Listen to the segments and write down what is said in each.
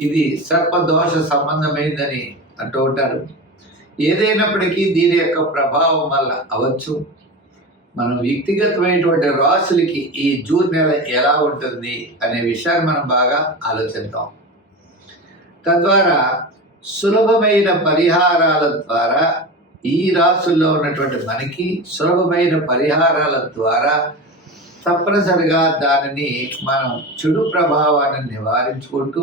ఇది సర్పదోష సంబంధమైందని అంటూ ఉంటారు. ఏదైనప్పటికీ దీని యొక్క ప్రభావం వల్ల అవచ్చు మనం వ్యక్తిగతమైనటువంటి రాసులకి ఈ జూన్ నెల ఎలా ఉంటుంది అనే విషయాన్ని మనం బాగా ఆలోచిద్దాం. తద్వారా సులభమైన పరిహారాల ద్వారా ఈ రాసుల్లో ఉన్నటువంటి మనకి సులభమైన పరిహారాల ద్వారా తప్పనిసరిగా దానిని మనం చెడు ప్రభావాన్ని నివారించుకుంటూ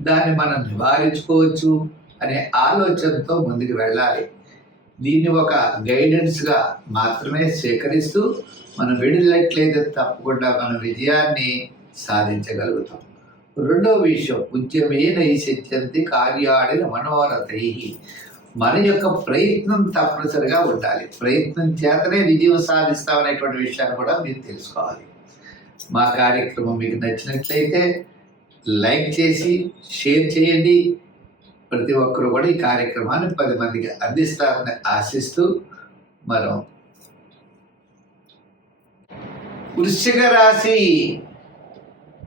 దాన్ని మనం నివారించుకోవచ్చు అనే ఆలోచనతో ముందుకు వెళ్ళాలి. దీన్ని ఒక గైడెన్స్గా మాత్రమే స్వీకరిస్తూ మనం వెళ్ళినట్లయితే తప్పకుండా మన విజయాన్ని సాధించగలుగుతాం. రెండో విషయం ఉద్యమే నైశిత్యంతి కార్యాడిన మనోరథై. మన యొక్క ప్రయత్నం తప్పనిసరిగా ఉండాలి. ప్రయత్నం చేతనే విజయం సాధిస్తామనేటువంటి విషయాన్ని కూడా మీరు తెలుసుకోవాలి. మా కార్యక్రమం మీకు నచ్చినట్లయితే లైక్ చేసి షేర్ చేయండి. ప్రతి ఒక్కరు కూడా ఈ కార్యక్రమాన్ని పది మందికి అందిస్తారని ఆశిస్తూ మనం వృశ్చిక రాశి.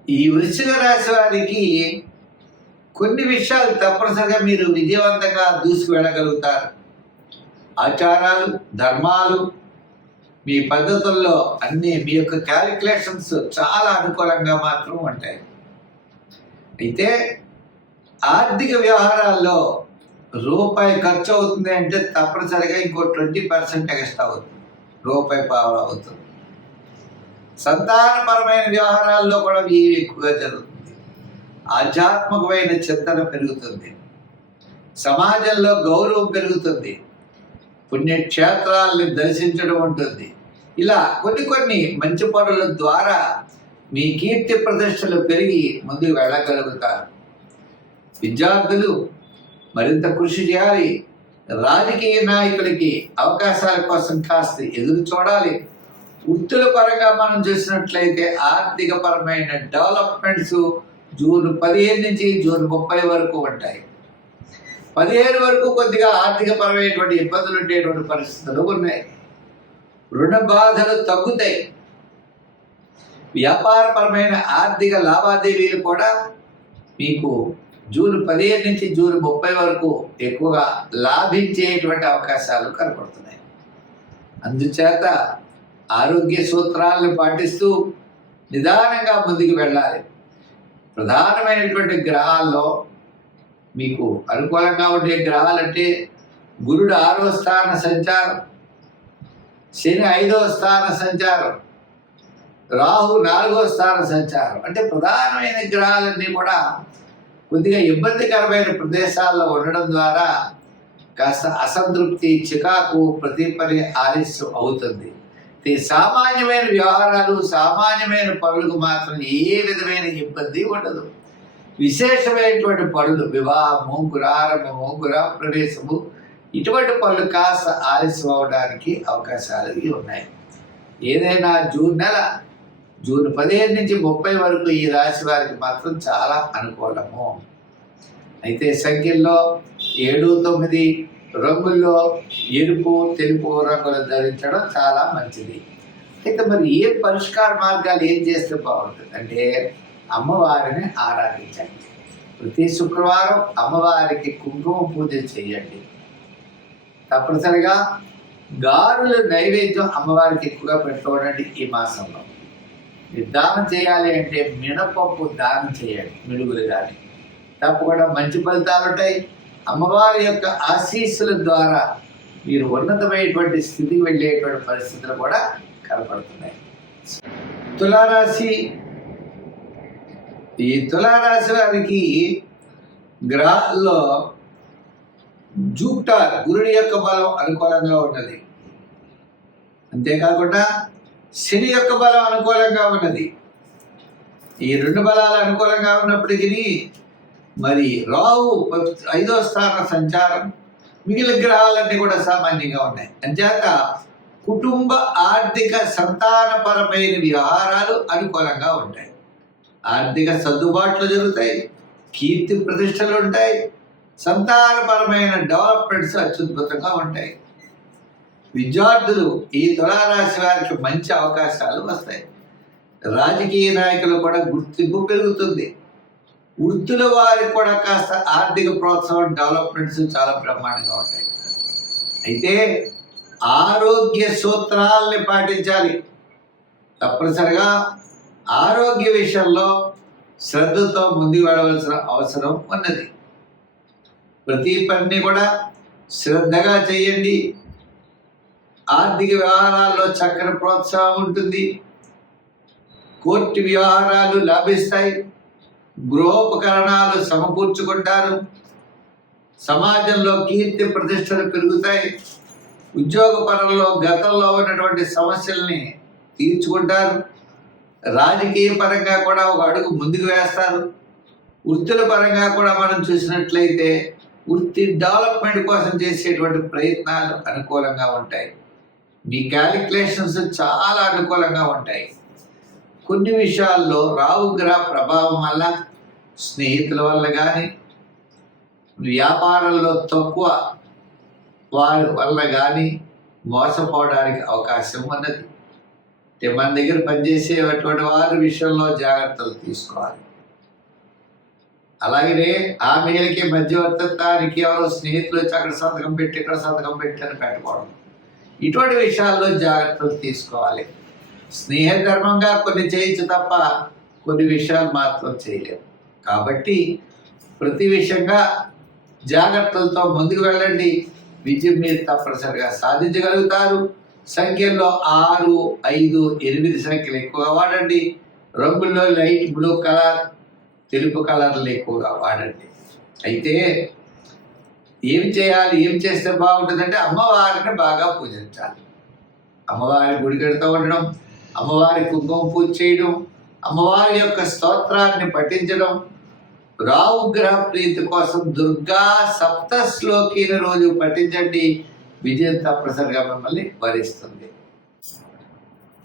ఈ వృశ్చిక రాశి వారికి కొన్ని విషయాలు తప్పనిసరిగా మీరు విజయవంతంగా దూసుకు వెళ్ళగలుగుతారు ఆచారాలు ధర్మాలు మీ పద్ధతుల్లో అన్ని మీ యొక్క క్యాలిక్యులేషన్స్ చాలా అనుకూలంగా మాత్రం ఉంటాయి. అయితే ఆర్థిక వ్యవహారాల్లో రూపాయి ఖర్చు అవుతుంది అంటే తప్పనిసరిగా ఇంకో ట్వంటీ పర్సెంట్ ఎక్స్ట్రా అవుతుంది. రూపాయి పావులు అవుతుంది. సంతానపరమైన వ్యవహారాల్లో కూడా ఇవి ఎక్కువగా జరుగుతుంది? ఆధ్యాత్మికమైన చింతన పెరుగుతుంది. సమాజంలో గౌరవం పెరుగుతుంది. పుణ్యక్షేత్రాలని దర్శించడం ఉంటుంది. ఇలా కొన్ని కొన్ని మంచి పనుల ద్వారా మీ కీర్తి ప్రదర్శనలు పెరిగి ముందుకు వెళ్ళగలుగుతారు. విద్యార్థులు మరింత కృషి చేయాలి. రాజకీయ నాయకులకి అవకాశాల కోసం కాస్త ఎదురు చూడాలి. వృత్తుల పరంగా మనం చూసినట్లయితే ఆర్థిక పరమైన డెవలప్మెంట్స్ జూన్ పదిహేను నుంచి జూన్ ముప్పై వరకు ఉంటాయి. పదిహేను వరకు కొద్దిగా ఆర్థిక పరమైనటువంటి ఇబ్బందులు ఉండేటువంటి పరిస్థితులు ఉన్నాయి. రుణ బాధలు తగ్గుతాయి. వ్యాపారపరమైన ఆర్థిక లావాదేవీలు కూడా మీకు జూన్ పదిహేను నుంచి జూన్ ముప్పై వరకు ఎక్కువగా లాభించేటువంటి అవకాశాలు కనపడుతున్నాయి. అందుచేత ఆరోగ్య సూత్రాలను పాటిస్తూ నిదానంగా ముందుకు వెళ్ళాలి. ప్రధానమైనటువంటి గ్రహాల్లో మీకు అనుకూలంగా ఉండే గ్రహాలంటే గురుడు ఆరో స్థాన సంచారం శని ఐదవ స్థాన సంచారం రాహు నాలుగో స్థాన సంచారం. అంటే ప్రధానమైన గ్రహాలన్నీ కూడా కొద్దిగా ఇబ్బందికరమైన ప్రదేశాల్లో ఉండడం ద్వారా కాస్త అసంతృప్తి చికాకు ప్రతి పని ఆలస్యం అవుతుంది. ఈ సామాన్యమైన వ్యవహారాలు సామాన్యమైన పనులకు మాత్రం ఏ విధమైన ఇబ్బంది ఉండదు. విశేషమైనటువంటి పనులు వివాహము గురారంభము గృహ ప్రవేశము ఇటువంటి పనులు కాస్త ఆలస్యం అవడానికి అవకాశాలు ఉన్నాయి. ఏదైనా జూన్ నెల జూన్ పదిహేను నుంచి ముప్పై వరకు ఈ రాశి వారికి మాత్రం చాలా అనుకూలము. అయితే సంఖ్యల్లో ఏడు తొమ్మిది రంగుల్లో ఎరుపు తెలుపు రంగులు ధరించడం చాలా మంచిది. అయితే మరి ఏ పరిష్కార మార్గాలు ఏం చేస్తే బాగుంటుంది? అంటే అమ్మవారిని ఆరాధించండి. ప్రతి శుక్రవారం అమ్మవారికి కుంకుమ పూజ చేయండి. తప్పనిసరిగా గారుల నైవేద్యం అమ్మవారికి ఎక్కువగా పెట్టుకోనండి ఈ మాసంలో. దానం చేయాలి అంటే మినపప్పు దానం చేయాలి మిడుగులు కానీ తప్పకుండా మంచి ఫలితాలు ఉంటాయి. అమ్మవారి యొక్క ఆశీస్సుల ద్వారా మీరు ఉన్నతమైనటువంటి స్థితికి వెళ్ళేటువంటి పరిస్థితులు కూడా కనపడుతున్నాయి. తులారాశి ఈ తులారాశి వారికి గ్రహాల్లో జూపిటర్ గురుడి యొక్క బలం అనుకూలంగా ఉన్నది అంతేకాకుండా శని యొక్క బలం అనుకూలంగా ఉన్నది. ఈ రెండు బలాలు అనుకూలంగా ఉన్నప్పటికీ మరి రావు ఐదో స్థాన సంచారం మిగిలిన గ్రహాలన్నీ కూడా సామాన్యంగా ఉన్నాయి. అంచేత కుటుంబ ఆర్థిక సంతానపరమైన వ్యవహారాలు అనుకూలంగా ఉంటాయి. ఆర్థిక సర్దుబాట్లు జరుగుతాయి కీర్తి ప్రతిష్టలు ఉంటాయి సంతానపరమైన డెవలప్మెంట్స్ అత్యద్భుతంగా ఉంటాయి. విద్యార్థులు ఈ తులారాశి వారికి మంచి అవకాశాలు వస్తాయి. రాజకీయ నాయకులు కూడా గుర్తింపు పెరుగుతుంది. వృత్తుల వారికి కూడా కాస్త ఆర్థిక ప్రోత్సాహం డెవలప్మెంట్స్ చాలా బ్రహ్మాండంగా ఉంటాయి. అయితే ఆరోగ్య సూత్రాల్ని పాటించాలి. తప్పనిసరిగా ఆరోగ్య విషయంలో శ్రద్ధతో ముందుకు వెళ్ళవలసిన అవసరం ఉన్నది. ప్రతి పనిని కూడా శ్రద్ధగా చేయండి. ఆర్థిక వ్యవహారాల్లో చక్కని ప్రోత్సాహం ఉంటుంది. కోర్టు వ్యవహారాలు లాభిస్తాయి. గృహోపకరణాలు సమకూర్చుకుంటారు. సమాజంలో కీర్తి ప్రతిష్టలు పెరుగుతాయి. ఉద్యోగపరంలో గతంలో ఉన్నటువంటి సమస్యల్ని తీర్చుకుంటారు. రాజకీయ పరంగా కూడా ఒక అడుగు ముందుకు వేస్తారు. వృత్తుల పరంగా కూడా మనం చూసినట్లయితే వృత్తి డెవలప్మెంట్ కోసం చేసేటువంటి ప్రయత్నాలు అనుకూలంగా ఉంటాయి. మీ క్యాలిక్యులేషన్స్ చాలా అనుకూలంగా ఉంటాయి. కొన్ని విషయాల్లో రావు గ్రహ ప్రభావం వల్ల స్నేహితుల వల్ల కానీ వ్యాపారంలో తక్కువ వారి వల్ల కానీ మోసపోవడానికి అవకాశం ఉన్నది. మన దగ్గర పనిచేసేటువంటి వారి విషయంలో జాగ్రత్తలు తీసుకోవాలి. అలాగనే ఆ మేలకి మధ్యవర్తత్వానికి ఎవరో స్నేహితులు వచ్చి అక్కడ సంతకం పెట్టి ఇక్కడ సంతకం పెట్టి అని పెట్టుకోవడం ఇటువంటి విషయాల్లో జాగ్రత్తలు తీసుకోవాలి. స్నేహ ధర్మంగా కొన్ని చేయొచ్చు తప్ప కొన్ని విషయాలు మాత్రం చేయలేము కాబట్టి ప్రతి విషయంగా జాగ్రత్తలతో ముందుకు వెళ్ళండి. విజయం మీరు తప్పనిసరిగా సాధించగలుగుతారు. సంఖ్యల్లో ఆరు ఐదు ఎనిమిది సంఖ్యలు ఎక్కువగా వాడండి. రంగుల్లో లైట్ బ్లూ కలర్ తెలుపు కలర్లు ఎక్కువగా వాడండి. అయితే ఏం చేయాలి ఏం చేస్తే బాగుంటుందంటే అమ్మవారిని బాగా పూజించాలి. అమ్మవారి గుడి కడుతూ ఉండడం అమ్మవారి కుంకుమ పూజ చేయడం అమ్మవారి యొక్క స్తోత్రాన్ని పఠించడం రావు గ్రహ ప్రీతి కోసం దుర్గా సప్త శ్లోకీని రోజు పఠించండి. విజయం తప్పనిసరిగా మిమ్మల్ని వరిస్తుంది.